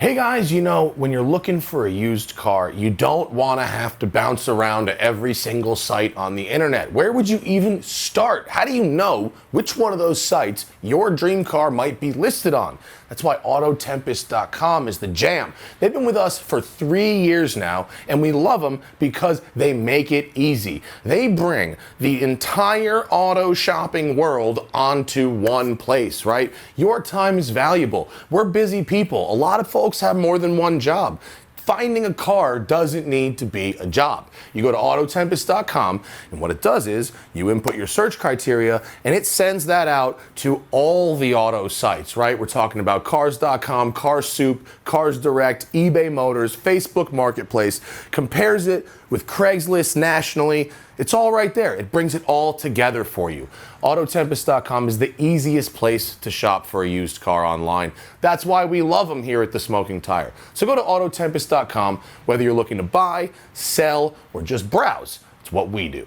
Hey guys, when you're looking for a used car, you don't want to have to bounce around to every single site on the internet. Where would you even start? How do you know which one of those sites your dream car might be listed on? That's why AutoTempest.com is the jam. They've been with us for 3 years now, and we love them because they make it easy. They bring the entire auto shopping world onto one place, right? Your time is valuable. We're busy people. A lot of folks have more than one job. Finding a car doesn't need to be a job. You go to AutoTempest.com, and what it does is you input your search criteria, and it sends that out to all the auto sites, right? We're talking about Cars.com, CarSoup, Cars Direct, eBay Motors, Facebook Marketplace, compares it with Craigslist nationally. It's all right there. It brings it all together for you. AutoTempest.com is the easiest place to shop for a used car online. That's why we love them here at The Smoking Tire. So go to AutoTempest.com, whether you're looking to buy, sell, or just browse. It's what we do.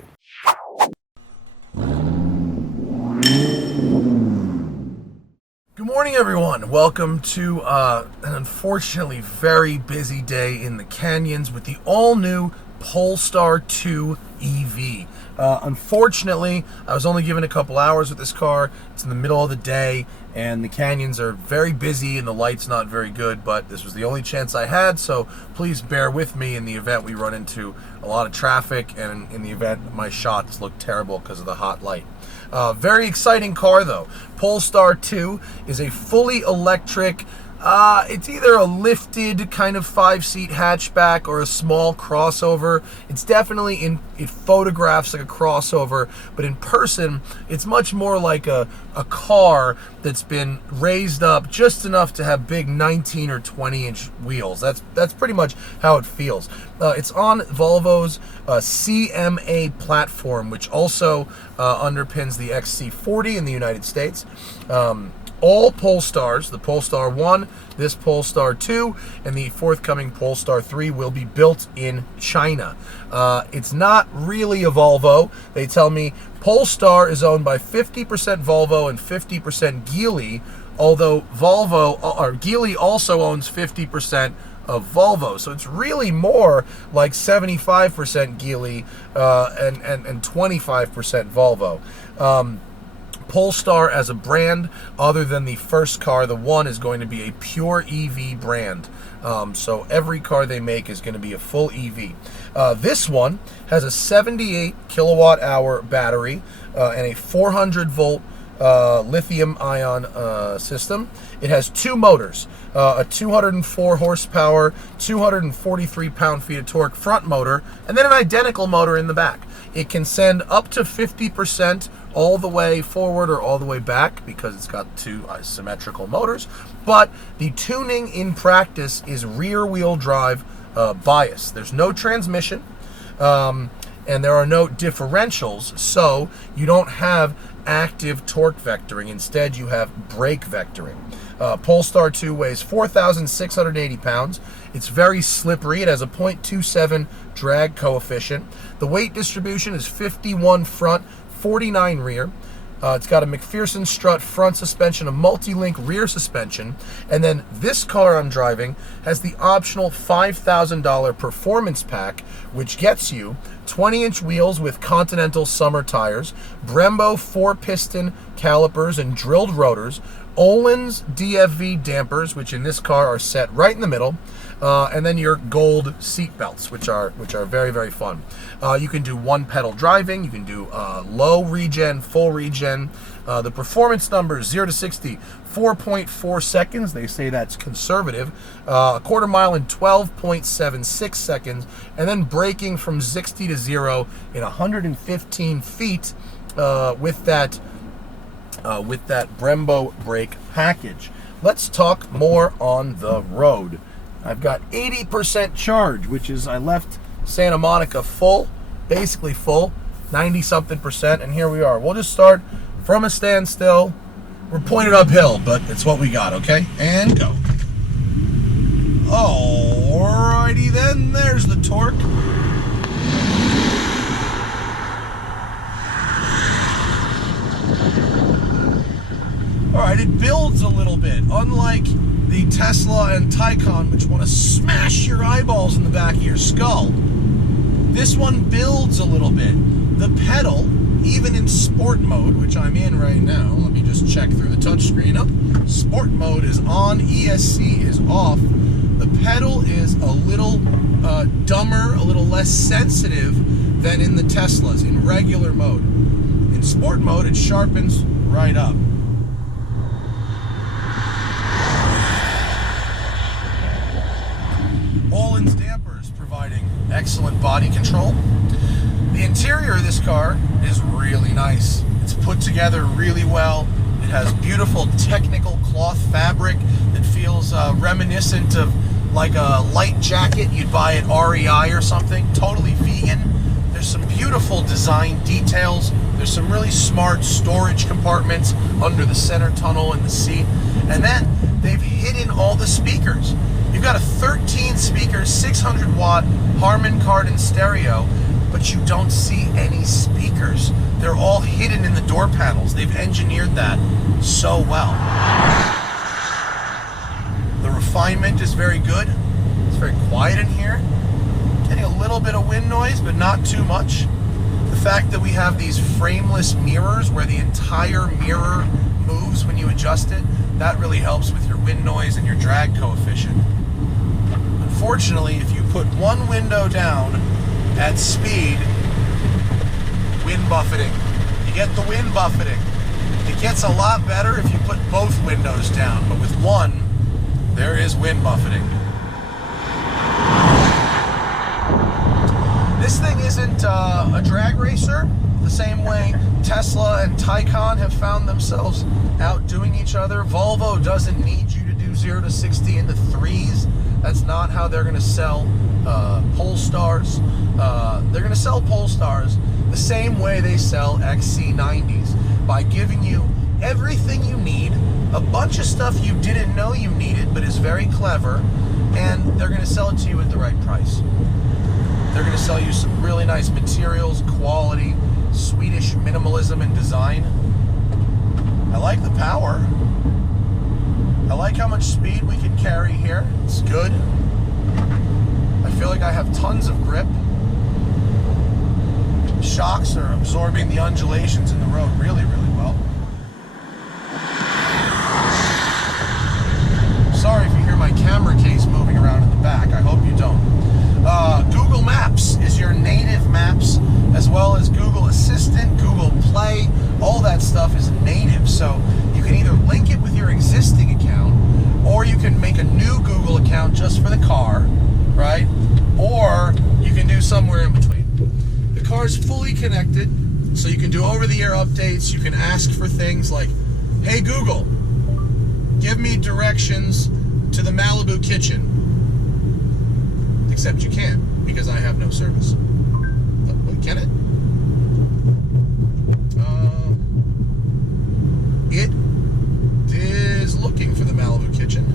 Good morning, everyone. Welcome to an unfortunately very busy day in the canyons with the all-new Polestar 2 EV. Unfortunately, I was only given a couple hours with this car. It's in the middle of the day, and the canyons are very busy, and the light's not very good, but this was the only chance I had, so please bear with me in the event we run into a lot of traffic, and in the event my shots look terrible because of the hot light. Very exciting car, though. Polestar 2 is a fully electric, it's either a lifted kind of 5-seat hatchback or a small crossover. It's definitely it photographs like a crossover, but in person, it's much more like a car that's been raised up just enough to have big 19 or 20-inch wheels. That's pretty much how it feels. It's on Volvo's CMA platform, which also underpins the XC40 in the United States. All Polestars, the Polestar 1, this Polestar 2, and the forthcoming Polestar 3 will be built in China. It's not really a Volvo. They tell me Polestar is owned by 50% Volvo and 50% Geely, although Geely also owns 50% of Volvo. So it's really more like 75% Geely and 25% Volvo. Polestar as a brand, other than the first car, the One, is going to be a pure EV brand. So every car they make is going to be a full EV. This one has a 78 kilowatt hour battery and a 400 volt lithium ion system. It has two motors, a 204 horsepower, 243 pound-feet of torque front motor, and then an identical motor in the back. It can send up to 50% all the way forward or all the way back because it's got two symmetrical motors, but the tuning in practice is rear-wheel drive bias. There's no transmission, and there are no differentials, so you don't have active torque vectoring. Instead, you have brake vectoring. Polestar 2 weighs 4,680 pounds. It's very slippery. It has a 0.27 drag coefficient. The weight distribution is 51 front, 49 rear. It's got a McPherson strut front suspension, a multi-link rear suspension, and then this car I'm driving has the optional $5,000 performance pack, which gets you 20-inch wheels with Continental summer tires, Brembo 4-piston calipers and drilled rotors, Öhlins DFV dampers, which in this car are set right in the middle, and then your gold seat belts, which are very, very fun. You can do one pedal driving, you can do low regen, full regen. The performance numbers 0 to 60, 4.4 seconds. They say that's conservative. A quarter mile in 12.76 seconds, and then braking from 60 to 0 in 115 feet with that Brembo brake package. Let's talk more on the road. I've got 80% charge, which is I left Santa Monica full, basically full, 90-something%, and here we are. We'll just start from a standstill. We're pointed uphill, but it's what we got, okay? And go. Alrighty then, there's the torque. Alright, it builds a little bit. Unlike the Tesla and Taycan, which want to smash your eyeballs in the back of your skull, this one builds a little bit. The pedal, even in sport mode, which I'm in right now, let me just check through the touchscreen. Oh, sport mode is on, ESC is off. The pedal is a little dumber, a little less sensitive than in the Teslas in regular mode. In sport mode, it sharpens right up. Öhlins dampers providing excellent body control. The interior of this car is really nice. It's put together really well. It has beautiful technical cloth fabric that feels reminiscent of like a light jacket you'd buy at REI or something. Totally vegan. There's some beautiful design details. There's some really smart storage compartments under the center tunnel and the seat. And then they've hidden all the speakers. You've got a 13 speaker, 600 watt Harman Kardon stereo, but you don't see any speakers. They're all hidden in the door panels. They've engineered that so well. The refinement is very good. It's very quiet in here. Getting a little bit of wind noise, but not too much. The fact that we have these frameless mirrors where the entire mirror moves when you adjust it, that really helps with your wind noise and your drag coefficient. Unfortunately, if you put one window down at speed, wind buffeting. You get the wind buffeting. It gets a lot better if you put both windows down, but with one, there is wind buffeting. This thing isn't a drag racer, the same way Tesla and Taycan have found themselves outdoing each other. Volvo doesn't need you to do 0 to 60 in the threes. That's not how they're going to sell Polestars. They're going to sell Polestars the same way they sell XC90s, by giving you everything you need, a bunch of stuff you didn't know you needed but is very clever, and they're going to sell it to you at the right price. They're going to sell you some really nice materials, quality, Swedish minimalism and design. I like the power. I like how much speed we can carry here. It's good. I feel like I have tons of grip. Shocks are absorbing the undulations in the road really, really well. Sorry if you hear my camera case moving around in the back. I hope you don't. Google Maps is your native maps, as well as Google Assistant, Google Play. All that stuff is native, so you can either link it with your existing account, or you can make a new Google account just for the car, right? Or you can do somewhere in between. The car is fully connected, so you can do over-the-air updates. You can ask for things like, hey Google, give me directions to the Malibu kitchen. Except you can't, because I have no service. Oh, can it? It is looking for the Malibu kitchen.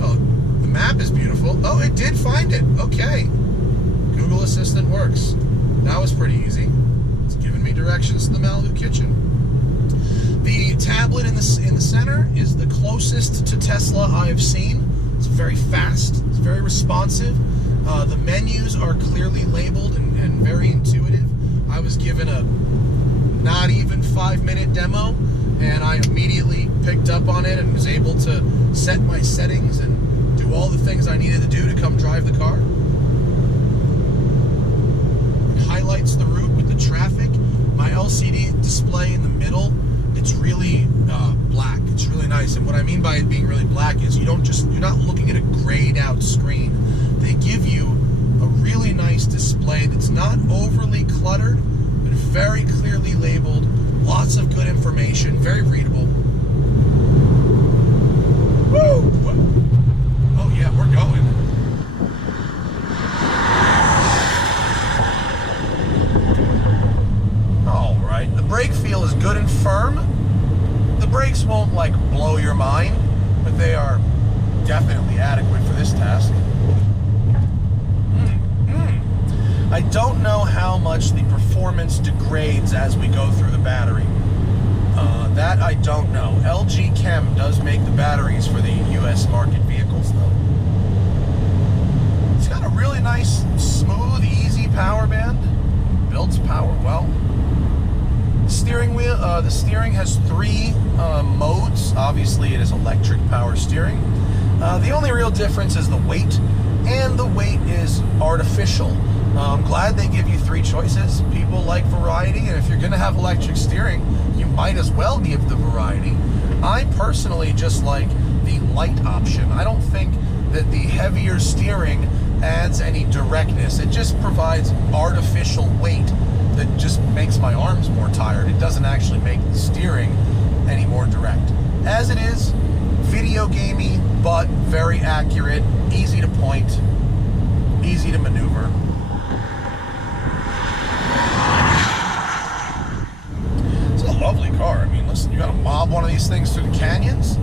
Oh, the map is beautiful. Oh, it did find it. Okay. Google Assistant works. That was pretty easy. It's giving me directions to the Malibu kitchen. The tablet in the center is the closest to Tesla I've seen. It's very fast. It's very responsive. The menus are clearly labeled and very intuitive. I was given a not even 5-minute demo, and I immediately picked up on it and was able to set my settings and do all the things I needed to do to come drive the car. It highlights the route with the traffic. My LCD display in the middle, it's really black. It's really nice. And what I mean by it being really black is you're not looking at a grayed out screen. They give you a really nice display that's not overly cluttered, but very clearly labeled. Lots of good information, very readable. Woo! Oh yeah, we're going. All right, the brake feel is good and firm. The brakes won't like blow your mind, but they are definitely adequate for this task. I don't know how much the performance degrades as we go through the battery. That I don't know. LG Chem does make the batteries for the US market vehicles, though. It's got a really nice, smooth, easy power band. Builds power well. Steering wheel. The steering has 3 modes. Obviously, it is electric power steering. The only real difference is the weight, and the weight is artificial. I'm glad they give you 3 choices. People like variety, and if you're going to have electric steering, you might as well give the variety. I personally just like the light option. I don't think that the heavier steering adds any directness. It just provides artificial weight that just makes my arms more tired. It doesn't actually make the steering any more direct. As it is, video gamey, but very accurate, easy to point, easy to maneuver. It's a lovely car. I mean, listen, you gotta mob one of these things through the canyons.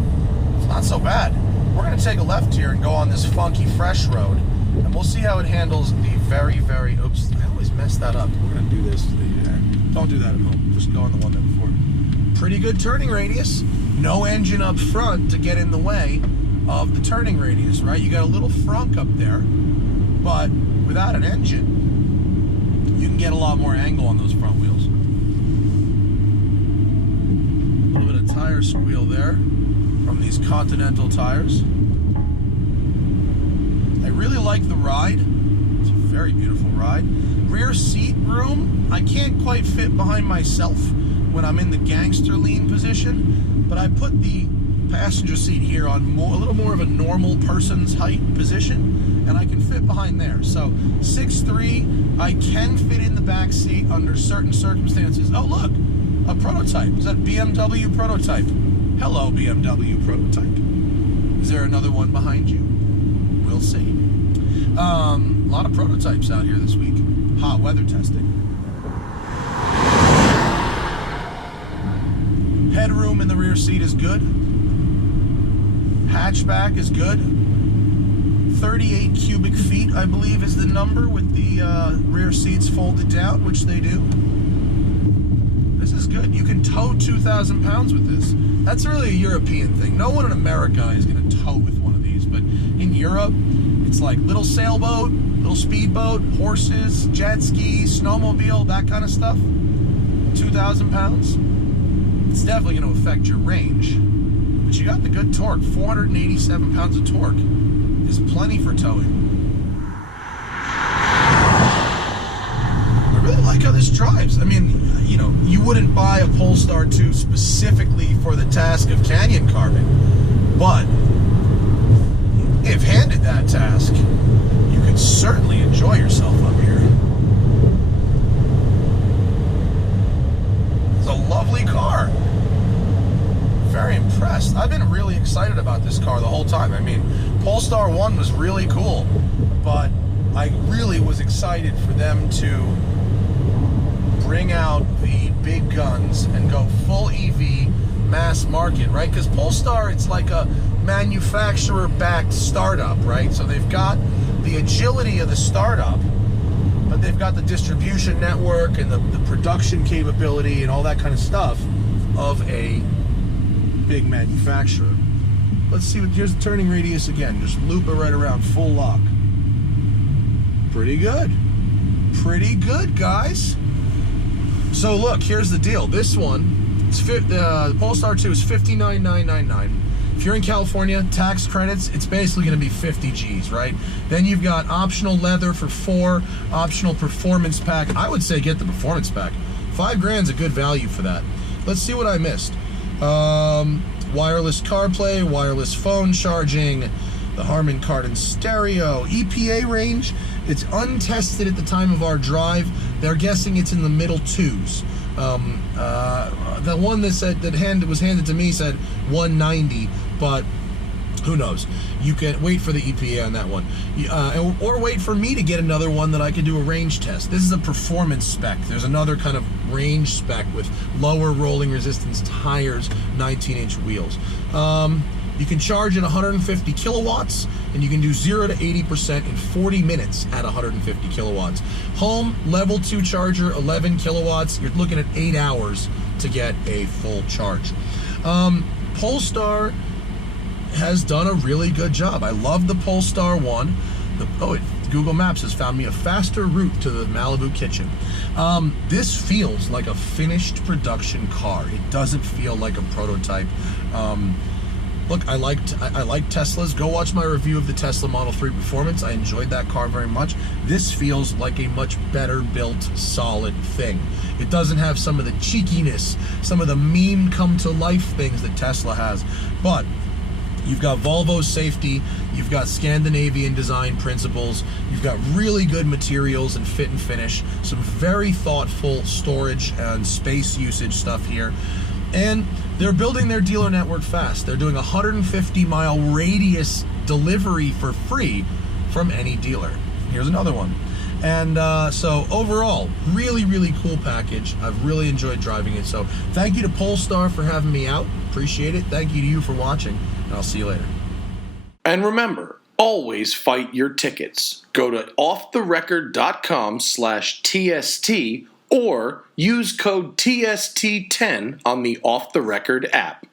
It's not so bad. We're gonna take a left here and go on this funky fresh road, and we'll see how it handles the very, very, oops, I always mess that up. We're gonna do this. Don't do that at home. Just go on the one there before. Pretty good turning radius. No engine up front to get in the way of the turning radius, right? You got a little frunk up there, but without an engine, you can get a lot more angle on those front wheels. A little bit of tire squeal there from these Continental tires. I really like the ride. It's a very beautiful ride. Rear seat room, I can't quite fit behind myself when I'm in the gangster lean position, but I put the passenger seat here on a little more of a normal person's height position, and I can fit behind there. So 6'3", I can fit in the back seat under certain circumstances. Oh look, a prototype. Is that BMW prototype? Hello, BMW prototype. Is there another one behind you? We'll see. A lot of prototypes out here this week. Hot weather testing. Headroom in the rear seat is good. Hatchback is good. 38 cubic feet, I believe, is the number with the rear seats folded down, which they do. This is good. You can tow 2,000 pounds with this. That's really a European thing. No one in America is going to tow with one of these, but in Europe, it's like little sailboat, little speedboat, horses, jet ski, snowmobile, that kind of stuff. 2,000 pounds. It's definitely going to affect your range, but you got the good torque. 487 pounds of torque is plenty for towing. I really like how this drives. I mean, you know, you wouldn't buy a Polestar 2 specifically for the task of canyon carving, but if handed that task, you could certainly enjoy yourself up here. It's a lovely car. Very impressed. I've been really excited about this car the whole time. I mean, Polestar 1 was really cool, but I really was excited for them to bring out the big guns and go full EV mass market, right? Because Polestar, it's like a manufacturer-backed startup, right? So they've got the agility of the startup, but they've got the distribution network and the production capability and all that kind of stuff of a big manufacturer. Let's see, here's the turning radius again. Just loop it right around, full lock. Pretty good. Pretty good, guys. So look, here's the deal. This one, the Polestar 2 is $59,999. If you're in California, tax credits, it's basically going to be 50 G's, right? Then you've got optional leather for 4, optional performance pack. I would say get the performance pack. $5 a good value for that. Let's see what I missed. Wireless CarPlay, wireless phone charging, the Harman Kardon stereo, EPA range. It's untested at the time of our drive. They're guessing it's in the middle 2s. The one that said was handed to me said 190, but who knows? You can wait for the EPA on that one, or wait for me to get another one that I can do a range test. This is a performance spec. There's another kind of range spec with lower rolling resistance tires, 19-inch wheels. You can charge at 150 kilowatts, and you can do 0 to 80% in 40 minutes at 150 kilowatts. Home, level 2 charger, 11 kilowatts. You're looking at 8 hours to get a full charge. Polestar has done a really good job. I love the Polestar 1. Google Maps has found me a faster route to the Malibu kitchen. This feels like a finished production car. It doesn't feel like a prototype. Look, I like Teslas. Go watch my review of the Tesla Model 3 Performance. I enjoyed that car very much. This feels like a much better built, solid thing. It doesn't have some of the cheekiness, some of the meme come to life things that Tesla has, but you've got Volvo safety, you've got Scandinavian design principles, you've got really good materials and fit and finish, some very thoughtful storage and space usage stuff here. And they're building their dealer network fast. They're doing a 150-mile radius delivery for free from any dealer. Here's another one. And so overall, really, really cool package. I've really enjoyed driving it. So thank you to Polestar for having me out. Appreciate it. Thank you to you for watching, and I'll see you later. And remember, always fight your tickets. Go to offtherecord.com/TST or use code TST10 on the Off the Record app.